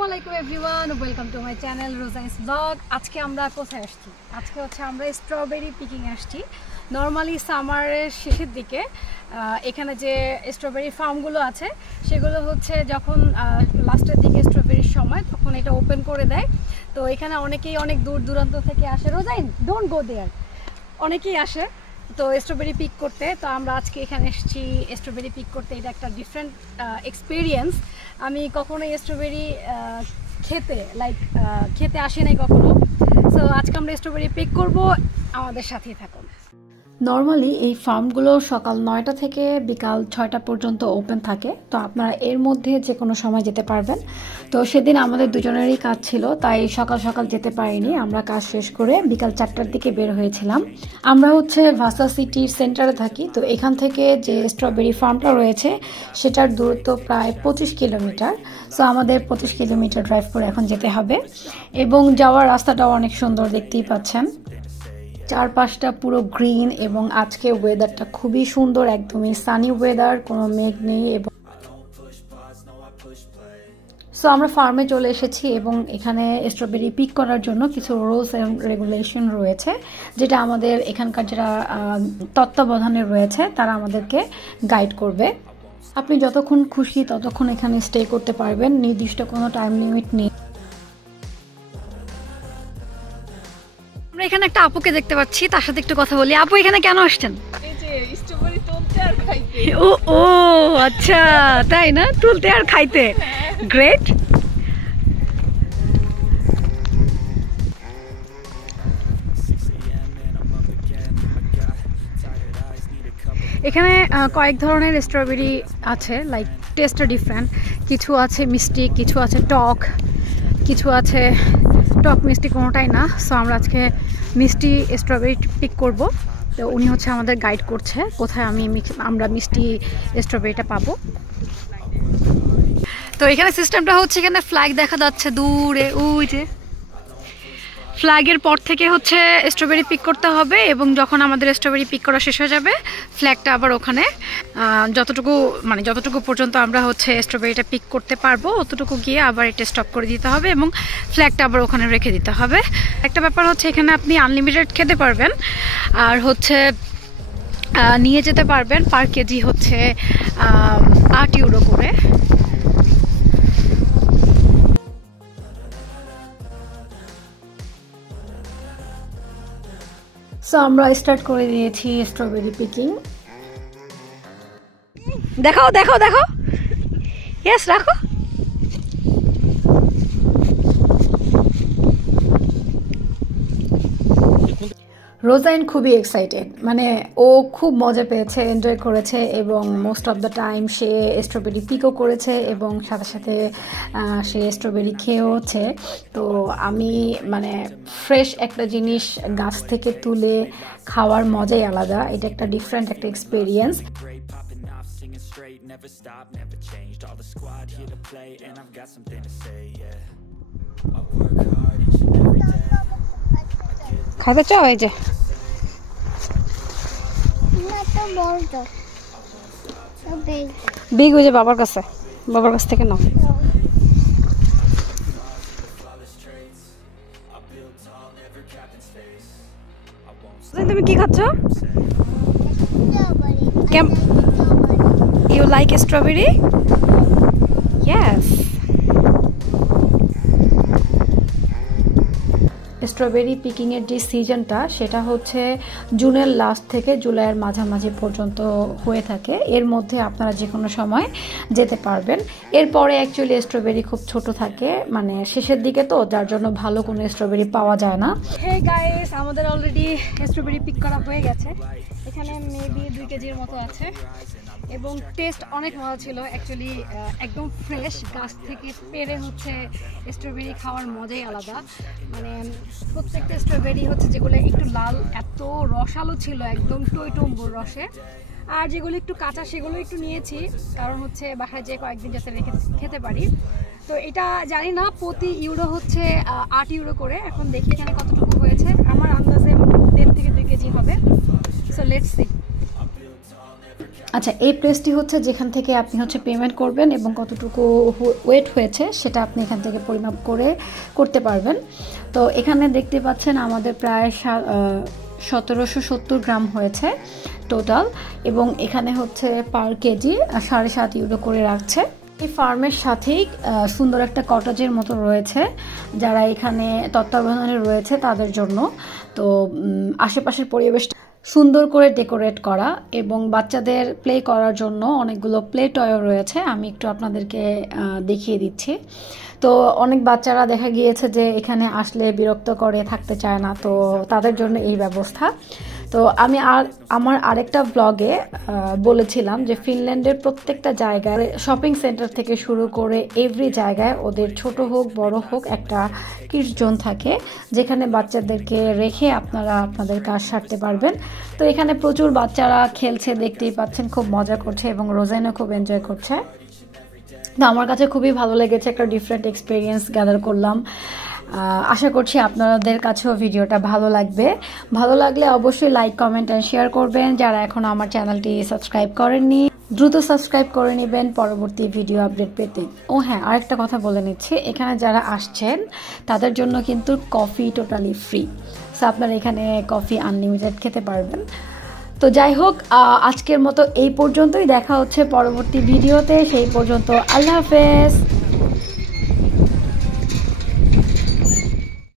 আসসালামু আলাইকুম everyone, welcome to my channel Rozain's vlog. আজকে আমরা কোথায় আসছি? আজকে হচ্ছে আমরা স্ট্রবেরি পিকিং আসছি। নর্মালি সামারের শেষের দিকে এখানে যে স্ট্রবেরি ফার্মগুলো আছে সেগুলো হচ্ছে যখন লাস্টের দিকে স্ট্রবেরির সময় তখন এটা ওপেন করে দেয়। তো এখানে অনেকেই অনেক দূর দূরান্ত থেকে আসে। রোজাইন, ডোন্ট গো দেয়ার। অনেকেই আসে তো স্ট্রবেরি পিক করতে। তো আমরা আজকে এখানে এসেছি স্ট্রবেরি পিক করতে। এটা একটা ডিফারেন্ট এক্সপিরিয়েন্স। আমি কখনো স্ট্রবেরি খেতে আসি নাই কখনো। সো আজকে আমরা স্ট্রবেরি পিক করব, আমাদের সাথেই থাকুন। নর্মালি এই ফার্মগুলো সকাল 9টা থেকে বিকাল 6টা পর্যন্ত ওপেন থাকে। তো আপনারা এর মধ্যে যে কোনো সময় যেতে পারবেন। তো সেদিন আমাদের দুজনেরই কাজ ছিল, তাই সকাল সকাল যেতে পারিনি। আমরা কাজ শেষ করে বিকাল 4টার দিকে বের হয়েছিলাম। আমরা হচ্ছে ভাসা সিটির সেন্টারে থাকি। তো এখান থেকে যে স্ট্রবেরি ফার্মটা রয়েছে সেটার দূরত্ব প্রায় 25 কিলোমিটার। সো আমাদের 25 কিলোমিটার ড্রাইভ করে এখন যেতে হবে। এবং যাওয়ার রাস্তাটাও অনেক সুন্দর, দেখতেই পাচ্ছেন। চারপাশটা পুরো গ্রিন এবং আজকে ওয়েদারটা খুবই সুন্দর, একদমই সানি ওয়েদার, কোনো মেঘ নেই। এবং সো আমরা ফার্মে চলে এসেছি এবং এখানে স্ট্রবেরি পিক করার জন্য কিছু রুলস এন্ড রেগুলেশন রয়েছে, যেটা আমাদের এখানকার যারা তত্ত্বাবধানে রয়েছে তারা আমাদেরকে গাইড করবে। আপনি যতক্ষণ খুশি ততক্ষণ এখানে স্টে করতে পারবেন, নির্দিষ্ট কোনো টাইম লিমিট নেই। আমরা এখানে একটা আপুকে দেখতে পাচ্ছি, তার সাথে একটু কথা বলি। আপু, এখানে কেন আসছেন? ও আচ্ছা, তাই না? তুলতে আর খাইতে। গ্রেট। এখানে কয়েক ধরনের স্ট্রবেরি আছে, লাইক টেস্টটা ডিফারেন্ট। কিছু আছে মিষ্টি, কিছু আছে টক, কিছু আছে টক মিষ্টি কোনোটাই না। সো আমরা আজকে মিষ্টি স্ট্রবেরি পিক করব। তো উনি হচ্ছে আমাদের গাইড করছে কোথায় আমরা মিষ্টি স্ট্রবেরিটা পাবো। তো এখানে সিস্টেমটা হচ্ছে, এখানে ফ্ল্যাগ দেখা যাচ্ছে দূরে, ওই যে ফ্ল্যাগের পর থেকে হচ্ছে স্ট্রবেরি পিক করতে হবে। এবং যখন আমাদের স্ট্রবেরি পিক করা শেষ হয়ে যাবে, ফ্ল্যাগটা আবার ওখানে যতটুকু পর্যন্ত আমরা হচ্ছে স্ট্রবেরিটা পিক করতে পারবো অতটুকু গিয়ে আবার এটা স্টপ করে দিতে হবে এবং ফ্ল্যাগটা আবার ওখানে রেখে দিতে হবে। একটা ব্যাপার হচ্ছে, এখানে আপনি আনলিমিটেড খেতে পারবেন আর হচ্ছে নিয়ে যেতে পারবেন। পার কেজি হচ্ছে 8 ইউরো করে। সো আমরা স্টার্ট করে দিয়েছি স্ট্রবেরি পিকিং। দেখাও দেখাও দেখাও, ইয়েস রাখো। রোজাইন খুবই এক্সাইটেড, মানে ও খুব মজা পেয়েছে, এনজয় করেছে এবং মোস্ট অফ দ্য টাইম সে স্ট্রবেরি পিকও করেছে এবং সাথে সাথে সে স্ট্রবেরি খেয়েওছে। তো আমি ফ্রেশ একটা জিনিস গাছ থেকে তুলে খাওয়ার মজাই আলাদা। এটা একটা ডিফারেন্ট একটা এক্সপিরিয়েন্স। খাইতে চাও? এই যে বিগ, ওই যে বাবার কাছ থেকে নাও। তুমি কি খাচ্ছ? You like strawberry? Yes. Strawberry পিকিংয়ের যে সিজনটা সেটা হচ্ছে জুনের লাস্ট থেকে জুলাইয়ের মাঝামাঝি পর্যন্ত হয়ে থাকে। এর মধ্যে আপনারা যে কোনো সময় যেতে পারবেন। এরপরে অ্যাকচুয়ালি স্ট্রবেরি খুব ছোট থাকে, শেষের দিকে, তো যার জন্য ভালো কোনো স্ট্রবেরি পাওয়া যায় না। হে গাইস, আমাদের অলরেডি স্ট্রবেরি পিক করা হয়ে গেছে। এখানে মেবি 2 কেজির মতো আছে এবং টেস্ট অনেক মজা ছিল। অ্যাকচুয়ালি একদম ফ্রেশ গাছ থেকে পেরে হচ্ছে স্ট্রবেরি খাওয়ার মজাই আলাদা। প্রত্যেকটা স্ট্রবেরি হচ্ছে যেগুলো একটু লাল, এত রসালো ছিল, একদম টইটম্বুর রসে। আর যেগুলো একটু কাঁচা সেগুলো একটু নিয়েছি, কারণ হচ্ছে বাসায় যে কয়েকদিন যাতে রেখে খেতে পারি। তো এটা জানি না, প্রতি ইউরো হচ্ছে 8 ইউরো করে। এখন দেখি এখানে কতটুকু হয়েছে। আমার আন্দাজে 1.5 থেকে 2 কেজি হবে। So let's see. আচ্ছা, এই প্লেসটি হচ্ছে যেখান থেকে আপনি হচ্ছে পেমেন্ট করবেন এবং কতটুকু ওয়েট হয়েছে সেটা আপনি এখান থেকে পরিমাপ করে করতে পারবেন। তো এখানে দেখতে পাচ্ছেন আমাদের প্রায় 1770 গ্রাম হয়েছে টোটাল, এবং এখানে হচ্ছে পার কেজি 7.5 ইউরো করে রাখছে। এই ফার্মের সাথেই সুন্দর একটা কটেজের মতো রয়েছে যারা এখানে তত্ত্বাবধানে রয়েছে তাদের জন্য। তো আশেপাশের পরিবেশটা সুন্দর করে ডেকোরেট করা এবং বাচ্চাদের প্লে করার জন্য অনেকগুলো প্লে টয়ও রয়েছে, আমি একটু আপনাদেরকে দেখিয়ে দিচ্ছি। তো অনেক বাচ্চারা দেখা গিয়েছে যে এখানে আসলে বিরক্ত করে থাকতে চায় না, তো তাদের জন্য এই ব্যবস্থা। তো আমি আমার আরেকটা ব্লগে বলেছিলাম যে ফিনল্যান্ডের প্রত্যেকটা জায়গায় শপিং সেন্টার থেকে শুরু করে এভরি জায়গায় ওদের ছোট হোক বড় হোক একটা কিডস জোন থাকে যেখানে বাচ্চাদেরকে রেখে আপনারা আপনাদের কাজ সারতে পারবেন। তো এখানে প্রচুর বাচ্চারা খেলছে, দেখতেই পাচ্ছেন, খুব মজা করছে এবং রোজাইনও খুব এনজয় করছে। তো আমার কাছে খুবই ভালো লেগেছে, একটা ডিফারেন্ট এক্সপিরিয়েন্স গ্যাদার করলাম। আশা করছি আপনাদের কাছেও ভিডিওটা ভালো লাগবে। ভালো লাগলে অবশ্যই লাইক, কমেন্ট অ্যান্ড শেয়ার করবেন। যারা এখনও আমার চ্যানেলটি সাবস্ক্রাইব করেননি দ্রুত সাবস্ক্রাইব করে নেবেন পরবর্তী ভিডিও আপডেট পেতে। ও হ্যাঁ, আরেকটা কথা বলে নিচ্ছি, এখানে যারা আসছেন তাদের জন্য কিন্তু কফি টোটালি ফ্রি। সো আপনারা এখানে কফি আনলিমিটেড খেতে পারবেন। তো যাই হোক, আজকের মতো এই পর্যন্তই। দেখা হচ্ছে পরবর্তী ভিডিওতে, সেই পর্যন্ত আল্লাহ হাফেজ।